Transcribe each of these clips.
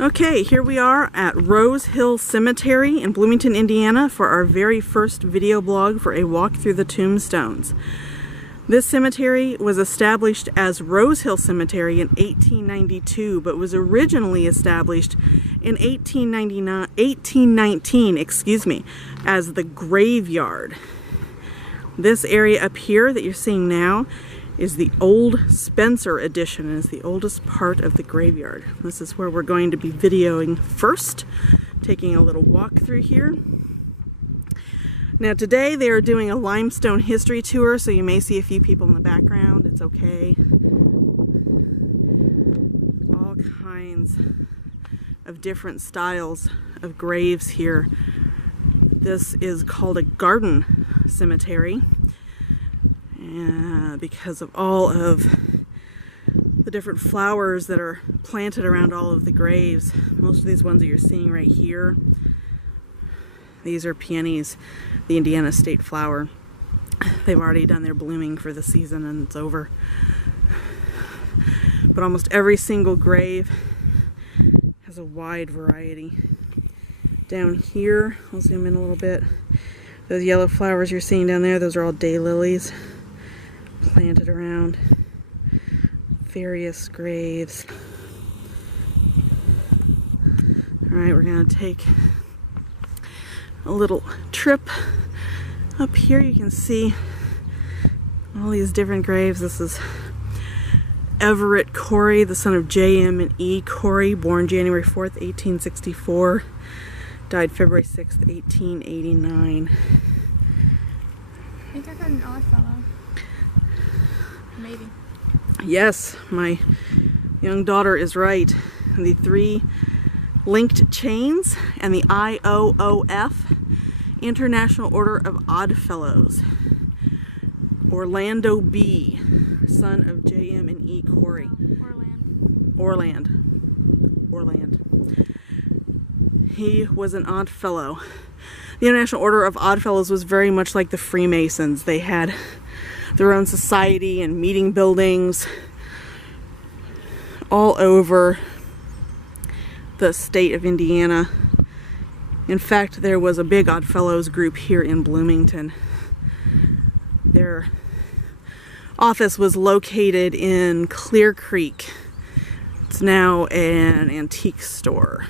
Okay, here we are at Rose Hill Cemetery in Bloomington, Indiana for our very first video blog for a walk through the tombstones. This cemetery was established as Rose Hill Cemetery in 1892, but was originally established in 1819, as the graveyard. This area up here that you're seeing now is the old Spencer addition, and is the oldest part of the graveyard. This is where we're going to be videoing first, taking a little walk through here. Now today they are doing a limestone history tour, so you may see a few people in the background. It's okay. All kinds of different styles of graves here. This is called a garden cemetery. Because of all of the different flowers that are planted around all of the graves. Most of these ones that you're seeing right here, these are peonies, the Indiana state flower. They've already done their blooming for the season and it's over. But almost every single grave has a wide variety. Down here, I'll zoom in a little bit. Those yellow flowers you're seeing down there, those are all daylilies planted around various graves. Alright, we're going to take a little trip up here. You can see all these different graves. This is Everett Corey, the son of J.M. and E. Corey, born January 4th, 1864, died February 6th, 1889. I think I got an odd fellow. Maybe. Yes, my young daughter is right. The three linked chains and the IOOF, International Order of Oddfellows. Orlando B., son of J.M. and E. Corey. Orland. He was an odd fellow. The International Order of Oddfellows was very much like the Freemasons. They had their own society and meeting buildings all over the state of Indiana. In fact, there was a big Oddfellows group here in Bloomington. Their office was located in Clear Creek. It's now an antique store.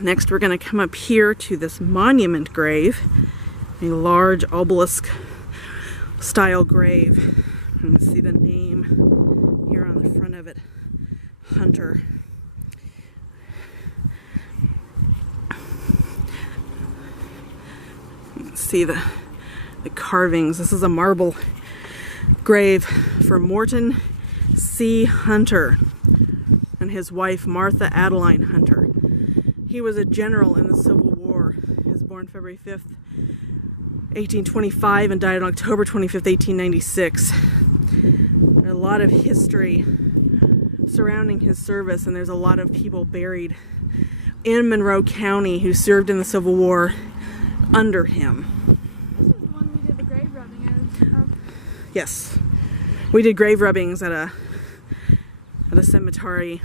Next, we're going to come up here to this monument grave, a large obelisk style grave. You can see the name here on the front of it, Hunter. You can see the carvings. This is a marble grave for Morton C. Hunter and his wife Martha Adeline Hunter. He was a general in the Civil War. He was born February 5th, 1825 and died on October 25th, 1896. There's a lot of history surrounding his service, and there's a lot of people buried in Monroe County who served in the Civil War under him. This is the one we did the grave rubbing of. Yes. We did grave rubbings at a cemetery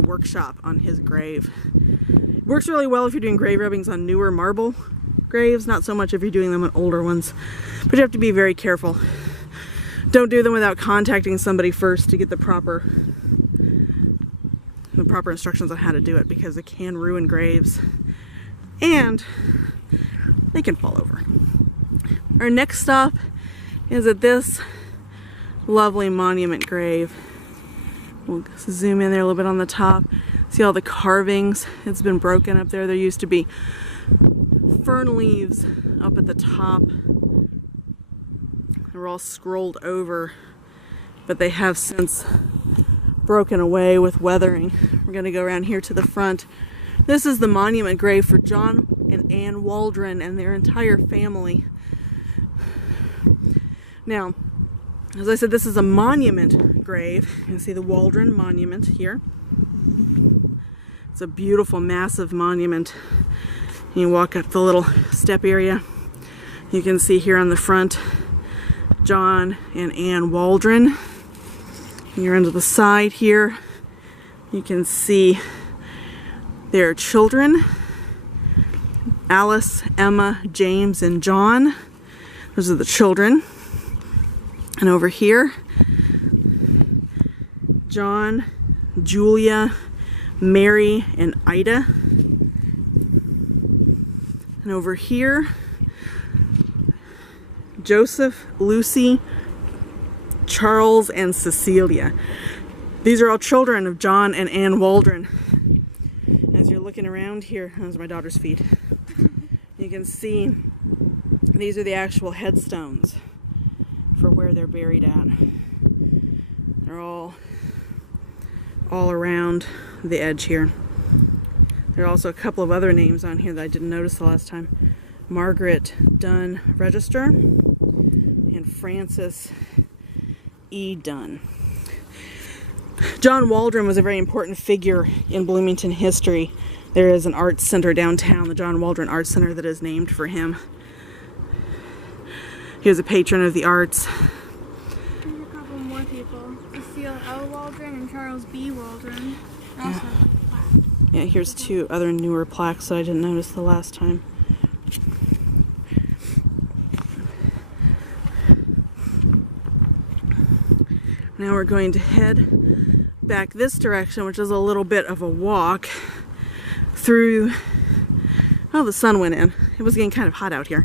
workshop on his grave. Works really well if you're doing grave rubbings on newer marble graves, not so much if you're doing them on older ones. But you have to be very careful. Don't do them without contacting somebody first to get the proper instructions on how to do it, because it can ruin graves and they can fall over. Our next stop is at this lovely monument grave. We'll zoom in there a little bit on the top. See all the carvings. It's been broken up there. There used to be fern leaves up at the top. They were all scrolled over, but they have since broken away with weathering. We're going to go around here to the front. This is the monument grave for John and Ann Waldron and their entire family. Now, as I said, this is a monument grave. You can see the Waldron Monument here. It's a beautiful, massive monument. You walk up the little step area. You can see here on the front, John and Ann Waldron. You're onto the side here. You can see their children, Alice, Emma, James, and John. Those are the children. And over here, John, Julia, Mary, and Ida. And over here, Joseph, Lucy, Charles, and Cecilia. These are all children of John and Anne Waldron. As you're looking around here, those are my daughter's feet. You can see these are the actual headstones for where they're buried at. They're all around the edge here. There are also a couple of other names on here that I didn't notice the last time. Margaret Dunn Register and Francis E. Dunn. John Waldron was a very important figure in Bloomington history. There is an arts center downtown, the John Waldron Arts Center, that is named for him. He was a patron of the arts. There's a couple more people. Cecile L. Waldron and Charles B. Waldron. Also have a plaque. Yeah, here's two other newer plaques that I didn't notice the last time. Now we're going to head back this direction, which is a little bit of a walk through... Oh, the sun went in. It was getting kind of hot out here.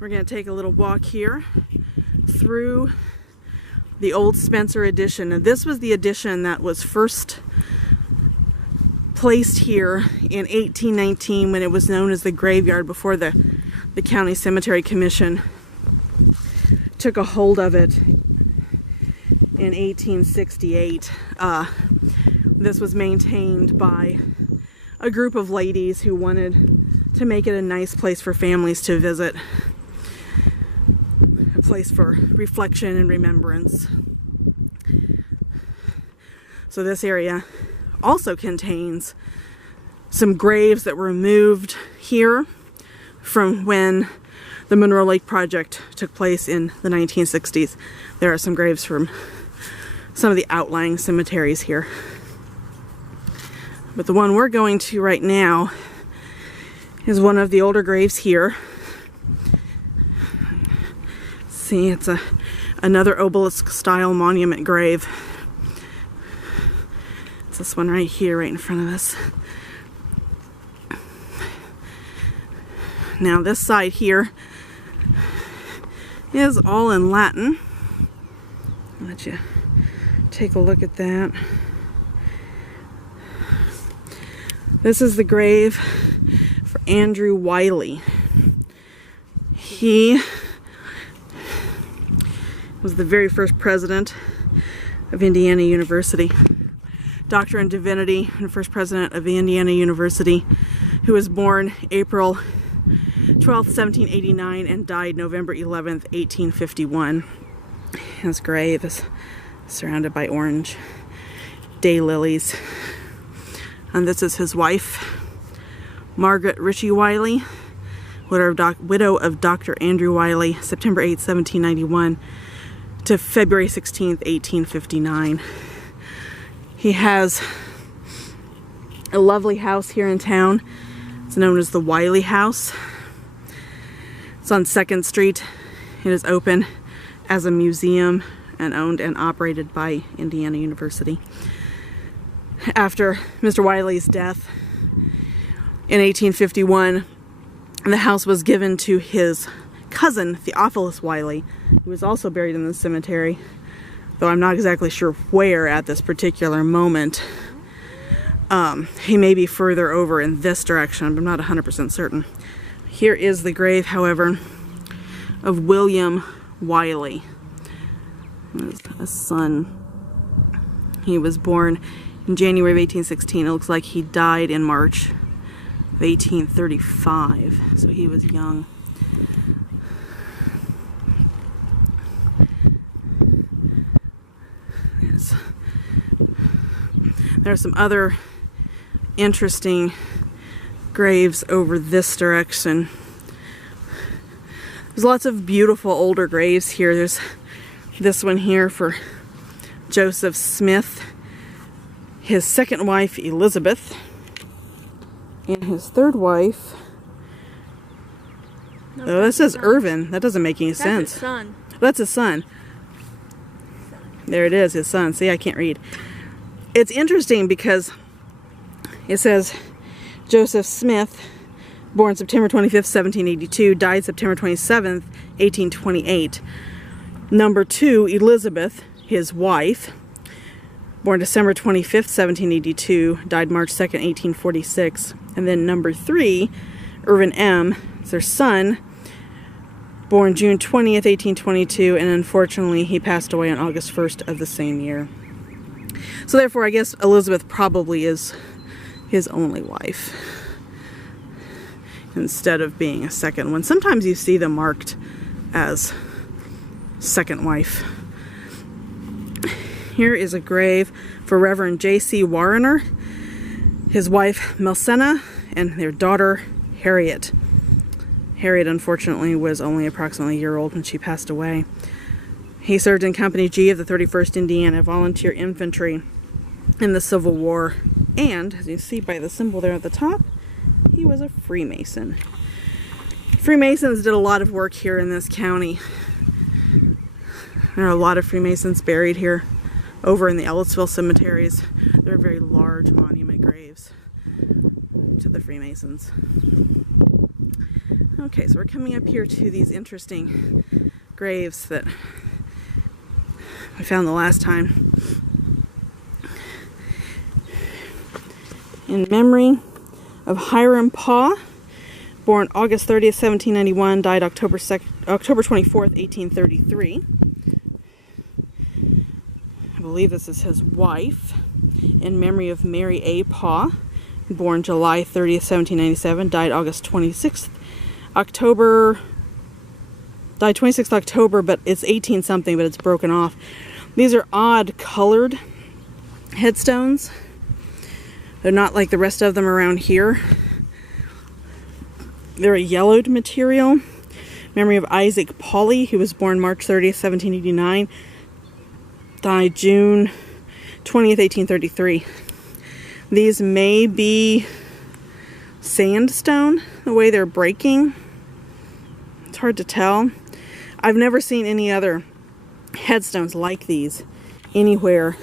We're going to take a little walk here through the old Spencer addition. And this was the addition that was first placed here in 1819 when it was known as the graveyard, before the County Cemetery Commission took a hold of it in 1868. This was maintained by a group of ladies who wanted to make it a nice place for families to visit, a place for reflection and remembrance. So this area also contains some graves that were moved here from when the Monroe Lake Project took place in the 1960s. There are some graves from some of the outlying cemeteries here. But the one we're going to right now is one of the older graves here. See, it's another obelisk-style monument grave. It's this one right here, right in front of us. Now this side here is all in Latin. I'll let you take a look at that. This is the grave for Andrew Wiley. He was the very first president of Indiana University, doctor in divinity and first president of Indiana University, who was born April 12th, 1789 and died November 11th, 1851. His grave is surrounded by orange daylilies. And this is his wife, Margaret Ritchie Wiley, widow of Dr. Andrew Wiley, September 8, 1791 to February 16th, 1859. He has a lovely house here in town. It's known as the Wiley House. It's on 2nd Street. It is open as a museum and owned and operated by Indiana University. After Mr. Wiley's death in 1851, the house was given to his cousin, Theophilus Wiley, who was also buried in the cemetery, though I'm not exactly sure where at this particular moment. He may be further over in this direction, but I'm not 100% certain. Here is the grave, however, of William Wiley. There's a son. He was born in January of 1816. It looks like he died in March of 1835, so he was young. There are some other interesting graves over this direction. There's lots of beautiful older graves here. There's this one here for Joseph Smith, his second wife Elizabeth, and his third wife. No, Oh, that says Irvin. That doesn't make any sense. That's his son. That's his son. There it is, his son. See, I can't read. It's interesting because it says Joseph Smith, born September 25th, 1782, died September 27th, 1828. Number 2, Elizabeth, his wife, born December 25th, 1782, died March 2nd, 1846. And then number 3, Irvin M., is their son, born June 20th, 1822, and unfortunately he passed away on August 1st of the same year. So therefore, I guess Elizabeth probably is his only wife, instead of being a second one. Sometimes you see them marked as second wife. Here is a grave for Reverend J.C. Warrener, his wife Melsenna, and their daughter Harriet. Harriet, unfortunately, was only approximately a year old when she passed away. He served in Company G of the 31st Indiana Volunteer Infantry in the Civil War, and, as you see by the symbol there at the top, he was a Freemason. Freemasons did a lot of work here in this county. There are a lot of Freemasons buried here. Over in the Ellisville cemeteries, there are very large monument graves to the Freemasons. Okay, so we're coming up here to these interesting graves that we found the last time. In memory of Hiram Paw, born August 30th, 1791, died October 24th, 1833. I believe this is his wife. In memory of Mary A. Paw, born July 30th, 1797, died August 26th. Died 26th October, but it's 18 something, but it's broken off. These are odd colored headstones. They're not like the rest of them around here. They're a yellowed material. Memory of Isaac Pauley, who was born March 30th, 1789. Died June 20th, 1833. These may be sandstone, the way they're breaking. It's hard to tell. I've never seen any other headstones like these anywhere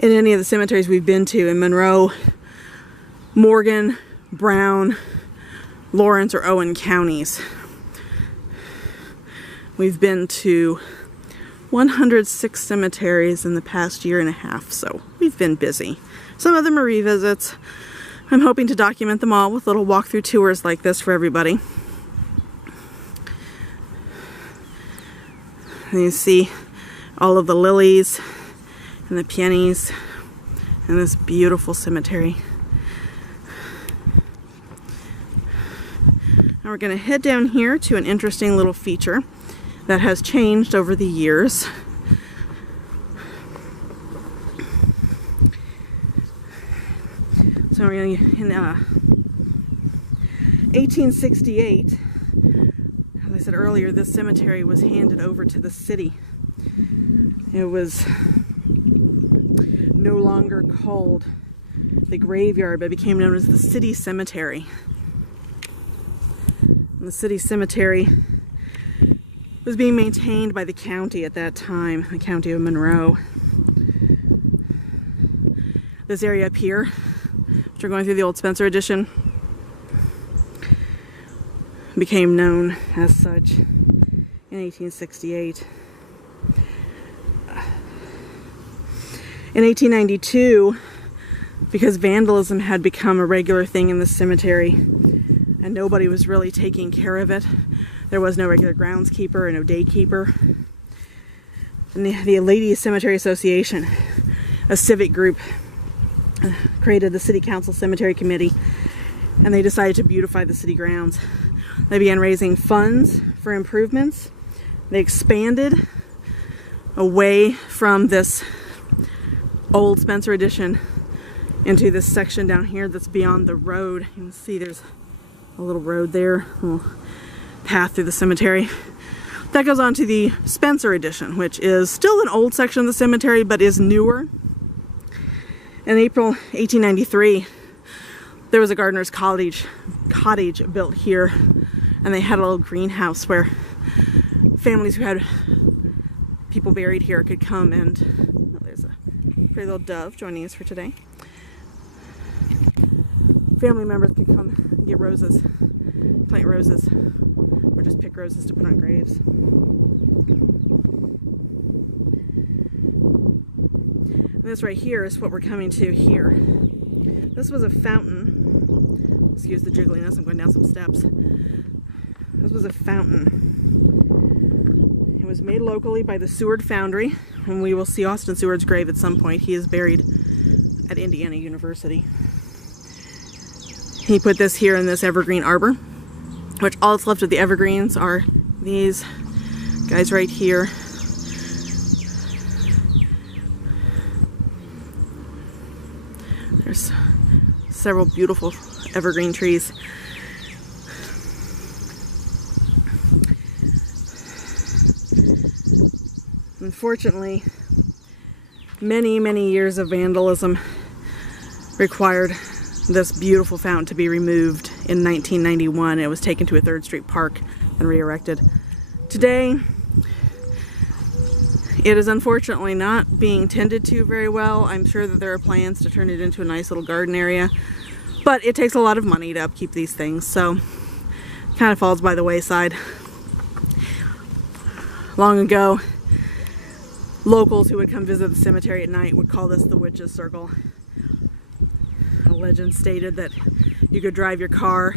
in any of the cemeteries we've been to in Monroe, Morgan, Brown, Lawrence, or Owen counties. We've been to 106 cemeteries in the past year and a half, so we've been busy. Some of them are revisits. I'm hoping to document them all with little walkthrough tours like this for everybody. And you see all of the lilies and the peonies in this beautiful cemetery. Now we're going to head down here to an interesting little feature that has changed over the years. So we're going to, in 1868, as I said earlier, this cemetery was handed over to the city. It was no longer called the graveyard, but became known as the city cemetery. And the city cemetery was being maintained by the county at that time, the county of Monroe. This area up here, which we're going through the old Spencer edition, became known as such in 1868. In 1892, because vandalism had become a regular thing in the cemetery and nobody was really taking care of it, there was no regular groundskeeper and no daykeeper. And the Ladies Cemetery Association, a civic group, created the City Council Cemetery Committee, and they decided to beautify the city grounds. They began raising funds for improvements. They expanded away from this old Spencer edition into this section down here that's beyond the road. You can see there's a little road there, a little path through the cemetery. That goes on to the Spencer Edition, which is still an old section of the cemetery, but is newer. In April 1893, there was a gardener's cottage built here, and they had a little greenhouse where families who had people buried here could come and, oh, there's a pretty little dove joining us for today. Family members could come get roses, plant roses, or just pick roses to put on graves. And this right here is what we're coming to here. This was a fountain. Excuse the jiggliness, I'm going down some steps. This was a fountain. It was made locally by the Seward Foundry, and we will see Austin Seward's grave at some point. He is buried at Indiana University. He put this here in this evergreen arbor, which all that's left of the evergreens are these guys right here. There's several beautiful evergreen trees. Unfortunately, many years of vandalism required this beautiful fountain to be removed. In 1991, it was taken to a 3rd Street park and re-erected. Today, it is unfortunately not being tended to very well. I'm sure that there are plans to turn it into a nice little garden area, but it takes a lot of money to upkeep these things, so it kind of falls by the wayside. Long ago, locals who would come visit the cemetery at night would call this the Witch's Circle. A legend stated that you could drive your car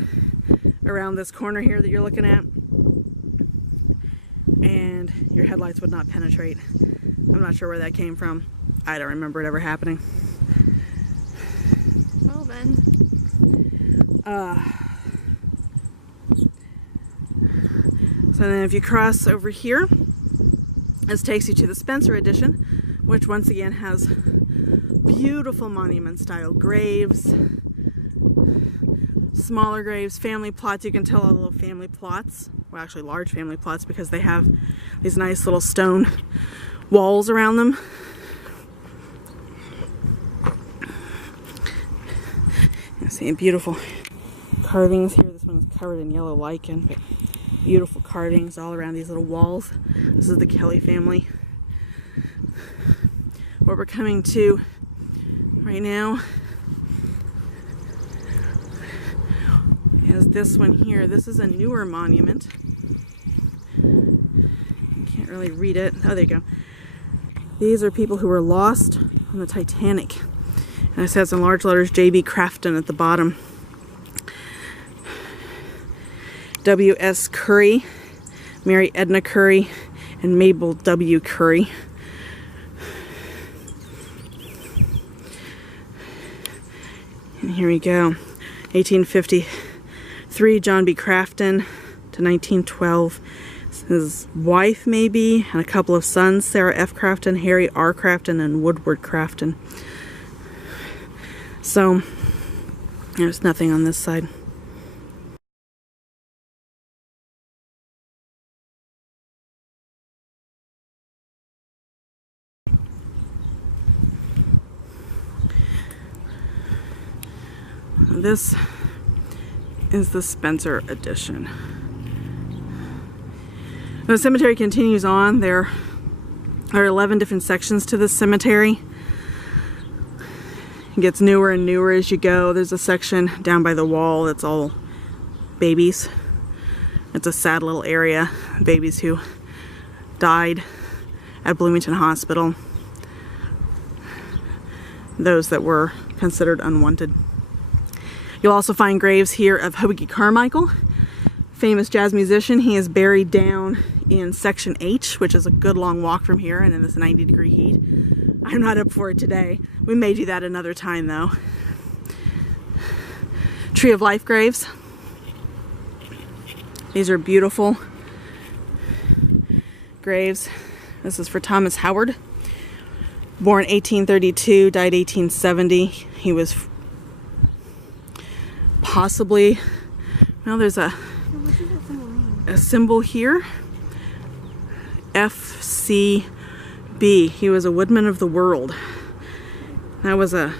around this corner here that you're looking at and your headlights would not penetrate. I'm not sure where that came from. I don't remember it ever happening. Well then. So then if you cross over here, this takes you to the Spencer Edition, which once again has beautiful monument-style graves, smaller graves, family plots. You can tell all the little family plots, well actually large family plots, because they have these nice little stone walls around them. You see beautiful carvings here. This one is covered in yellow lichen, but beautiful carvings all around these little walls. This is the Kelly family. What we're coming to right now is this one here. This is a newer monument. You can't really read it. Oh, there you go. These are people who were lost on the Titanic. And it says in large letters J.B. Crafton at the bottom. W.S. Curry, Mary Edna Curry, and Mabel W. Curry. And here we go. 1853, John B. Crafton to 1912. His wife, maybe, and a couple of sons, Sarah F. Crafton, Harry R. Crafton, and Woodward Crafton. So, there's nothing on this side. This is the Spencer Edition. The cemetery continues on. There are 11 different sections to this cemetery. It gets newer and newer as you go. There's a section down by the wall that's all babies. It's a sad little area. Babies who died at Bloomington Hospital. Those that were considered unwanted. You'll also find graves here of Hoagie Carmichael, famous jazz musician. He is buried down in Section H, which is a good long walk from here and in this 90-degree heat. I'm not up for it today. We may do that another time though. Tree of Life graves. These are beautiful graves. This is for Thomas Howard. Born 1832, died 1870. He was possibly, well, there's a symbol here. FCB. He was a woodman of the world. That was a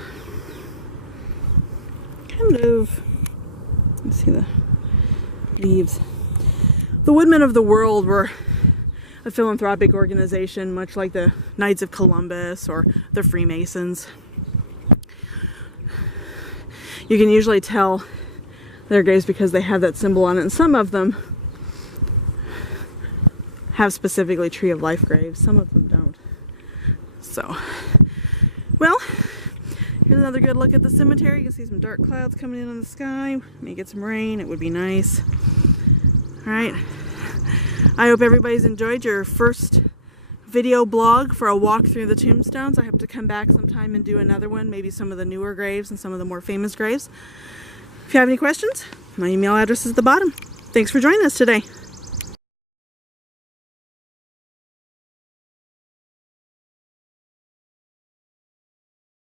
kind of, let's see the leaves. The Woodmen of the World were a philanthropic organization, much like the Knights of Columbus or the Freemasons. You can usually tell their graves because they have that symbol on it, and some of them have specifically Tree of Life graves, some of them don't. So, well, here's another good look at the cemetery. You can see some dark clouds coming in on the sky. May get some rain, it would be nice. Alright, I hope everybody's enjoyed your first video blog for a walk through the tombstones. I hope to come back sometime and do another one, maybe some of the newer graves and some of the more famous graves. If you have any questions, my email address is at the bottom. Thanks for joining us today.